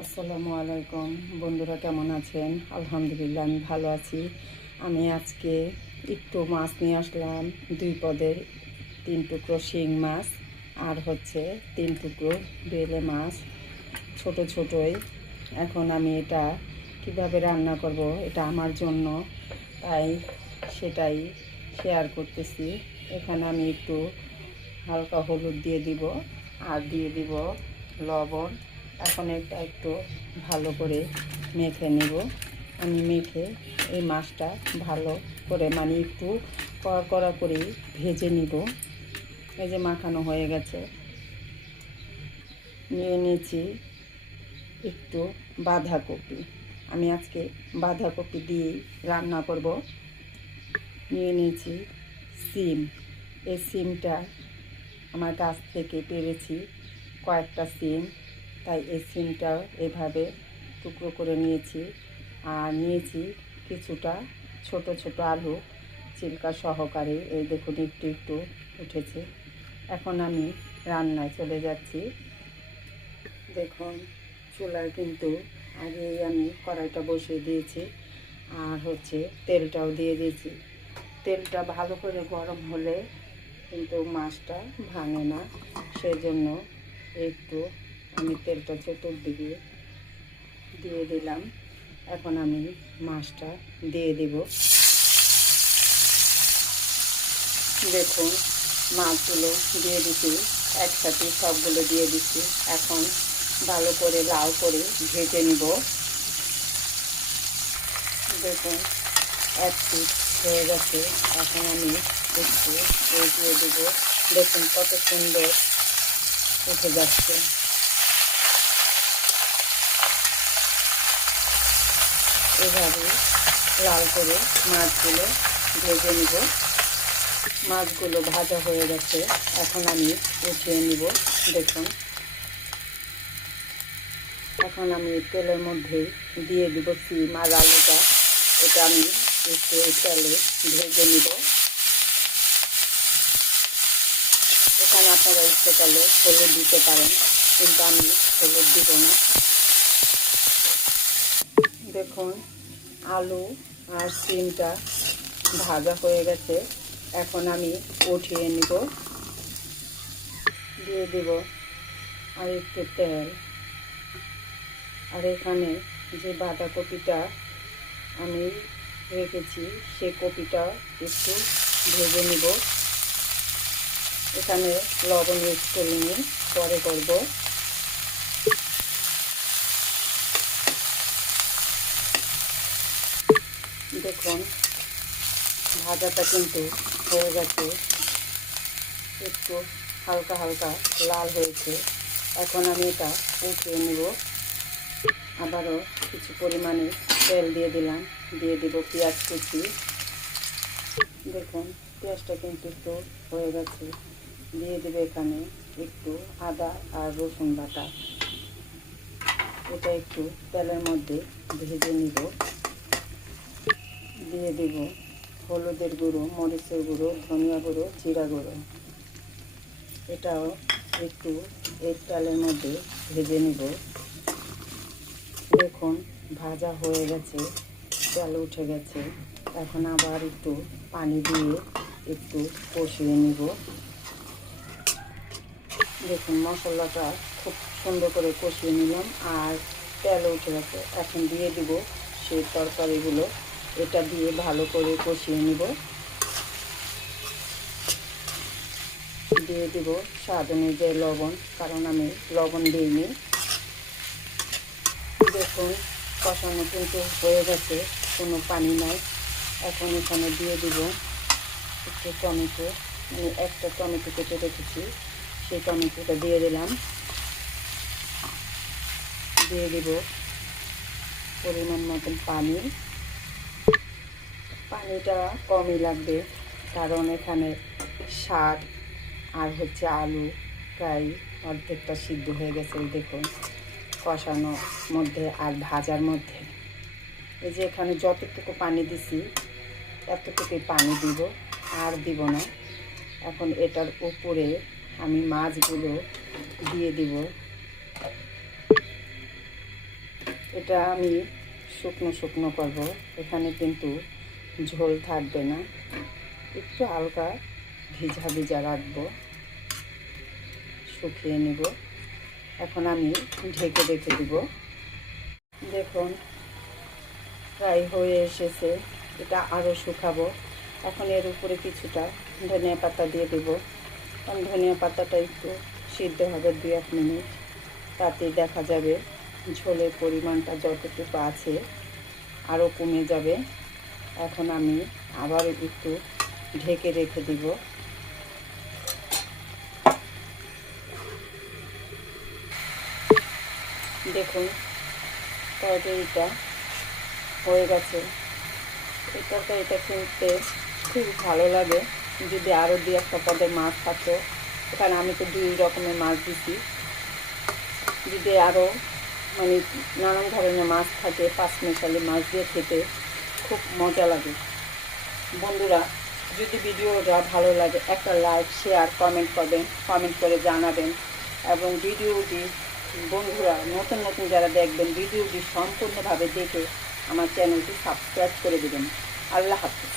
আসসালামু আলাইকুম বন্ধুরা, কেমন আছেন? আলহামদুলিল্লাহ, আমি ভালো আছি। আমি আজকে একটু মাছ নিয়ে আসলাম। 2 পদের 3 টুকরো শিং মাছ আর 3 টুকরো বেলে মাছ, ছোট ছোটই। এখন আমি এটা কিভাবে রান্না করব, এটা আমার জন্য, তাই সেটাই শেয়ার করতেছি। এখানে আমি একটু হালকা হলুদ দিয়ে দিব আর দিয়ে দিব লবণ। এখন এটা একটু ভালো করে মেখে নেব। আমি মেখে এই মাছটা ভালো করে একটু কড়া কড়া করে ভেজে নিব। এই যে মাখানো হয়ে গেছে। নিয়ে নিয়েছি একটু বাঁধাকপি। আমি আজকে বাঁধাকপি দিয়েই রান্না করব। নিয়ে নিয়েছি সিম। এই সিমটা আমার গাছ থেকে পেরেছি কয়েকটা সিম, তাই এই সিমটাও এভাবে টুকরো করে নিয়েছি। আর নিয়েছি কিছুটা ছোট ছোট আলু, চিলকা সহকারে। এই দেখুন একটু একটু উঠেছে। এখন আমি রান্নায় চলে যাচ্ছি। দেখুন চুলায় কিন্তু আগেই আমি কড়াইটা বসিয়ে দিয়েছি আর তেলটাও দিয়ে দিয়েছি। তেলটা ভালো করে গরম হলে কিন্তু মাছটা ভাঙে না, সেজন্য একটু আমি তেলটা চতুর্দিকে দিয়ে দিলাম। এখন আমি মাছটা দিয়ে দেব। দেখুন মাছগুলো দিয়ে দিচ্ছি, একসাথে সবগুলো দিয়ে দিচ্ছি। এখন ভালো করে লাল করে ভেজে নিব। দেখুন এক পিস হয়ে গেছে। এখন আমি একটু দিয়ে দেবো। দেখুন কত সুন্দর উঠে যাচ্ছে। এভাবে লাল করে মাছগুলো ভেজে নিব। মাছগুলো ভাজা হয়ে গেছে, এখন আমি উঠিয়ে নিব। দেখুন এখন আমি তেলের মধ্যে দিয়ে দিব সিম আর আলুটা। এটা আমি একটু তেলে ভেজে নিব। এখানে আপনারা ইচ্ছে করলে হলুদ দিতে পারেন, কিন্তু আমি হলুদ দিব না। দেখুন আলু আর সিমটা ভাজা হয়ে গেছে, এখন আমি উঠিয়ে নিব। দিয়ে দিব আর একটু তেল। আর এখানে যে বাঁধাকপিটা আমি রেখেছি সেই কপিটা একটু ভেজে নিব। এখানে লবণ ইউজ করিনি, পরে করব। দেখুন ভাজাটা কিন্তু হয়ে গেছে, একটু হালকা হালকা লাল হয়েছে। এখন আমি এটা উঠিয়ে নেব। আবারও কিছু পরিমাণে তেল দিয়ে দিলাম। দিয়ে দেব পেঁয়াজ কুচি। দেখুন পেঁয়াজটা কিন্তু একটু হয়ে গেছে। দিয়ে দেবে এখানে একটু আদা আর রসুন বাটা। এটা একটু তেলের মধ্যে ভেজে নিব। দিয়ে দেব হলুদের গুঁড়ো, মরিচের গুঁড়ো, ধনিয়া গুঁড়ো, জিরা গুঁড়ো। এটাও একটু এই তেলের মধ্যে ভেজে নিব। দেখুন ভাজা হয়ে গেছে, তেল উঠে গেছে। এখন আবার একটু পানি দিয়ে একটু কষিয়ে নিব। দেখুন মশলাটা খুব সুন্দর করে কষিয়ে নিলাম আর তেল উঠে গেছে। এখন দিয়ে দিব সেই তরকারিগুলো। এটা দিয়ে ভালো করে কষিয়ে নিব। দিয়ে দিব স্বাদ অনুযায়ী লবণ, কারণ আমি লবণ দিইনি। দেখুন কষানো কিন্তু হয়ে গেছে, কোনো পানি নাই। এখন এখানে দিয়ে দিব একটু টমেটো, আমি একটা টমেটো কেটে রেখেছি, সেই টমেটোটা দিয়ে দিলাম। দিয়ে দিব পরিমাণ মতন পানি। পানিটা কমই লাগবে, কারণ এখানে শাক আর আলু প্রায় অর্ধেকটা সিদ্ধ হয়ে গেছে। দেখুন কষানোর মধ্যে আর ভাজার মধ্যে এই যে এখানে যতটুকু পানি দিছি এতটুকুই পানি দিব, আর দিব না। এখন এটার উপরে আমি মাছগুলো দিয়ে দিব। এটা আমি শুকনো শুকনো করব, এখানে কিন্তু ঝোল থাকবে না, একটু হালকা ভিজা ভিজা রাখবো, শুকিয়ে নেব। এখন আমি ঢেকে রেখে দিব। দেখুন প্রায় হয়ে এসেছে, এটা আরও শুকাবো। এখন এর উপরে কিছুটা ধনিয়া পাতা দিয়ে দেব, কারণ ধনিয়া পাতাটা একটু সিদ্ধ হবে 2-1 মিনিট, তাতেই দেখা যাবে ঝোলের পরিমাণটা যতটুকু আছে আরও কমে যাবে। এখন আমি আবার একটু ঢেকে রেখে দিব। দেখুন তরকারিটা হয়ে গেছে। এই তরকারিটা খেতে খুব ভালো লাগে। যদি আরও 2-1 পদের মাছ থাকতো, এখানে আমি তো 2 রকমের মাছ দিছি, যদি আরও মানে নানান ধরনের মাছ থাকে, 5 মিশালি মাছ দিয়ে খেতে খুব মজা লাগে। বন্ধুরা, যদি ভিডিওটা ভালো লাগে একটা লাইক, শেয়ার, কমেন্ট করবেন, কমেন্ট করে জানাবেন। এবং ভিডিওটি বন্ধুরা নতুন নতুন যারা দেখবেন, ভিডিওটি সম্পূর্ণভাবে দেখে আমার চ্যানেলটি সাবস্ক্রাইব করে দেবেন। আল্লাহ হাফেজ।